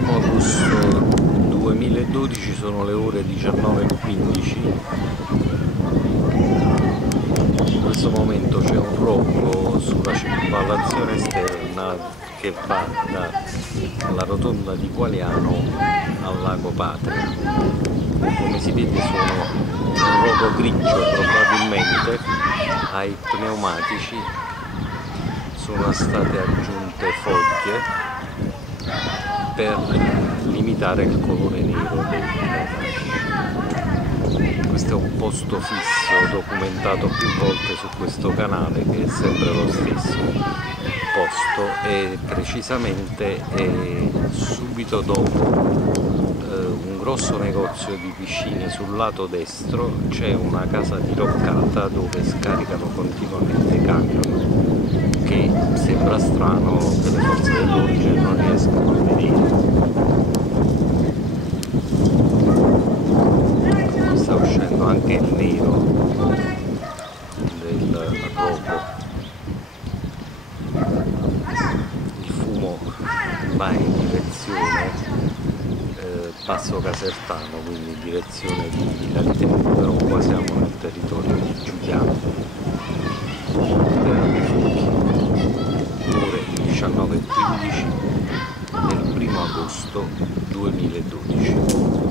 1° agosto 2012, sono le ore 19:15. In questo momento c'è un rogo sulla circolazione esterna che va dalla rotonda di Qualiano al lago Patria. Come si vede sono un rogo grigio, probabilmente ai pneumatici sono state aggiunte foglie per limitare il colore nero dei pneumatici. Questo è un posto fisso documentato più volte su questo canale, che è sempre lo stesso posto, e precisamente subito dopo un grosso negozio di piscine sul lato destro c'è una casa diroccata dove scaricano continuamente camion, che sembra strano che le forze dell'ordine non riescano a vedere. Sta uscendo anche il nero del rogo. Il fumo va in direzione Passo Casertano, quindi in direzione di Lattempo, però qua siamo nel territorio di Giuliano. Ore 19:15 del 1° agosto 2012.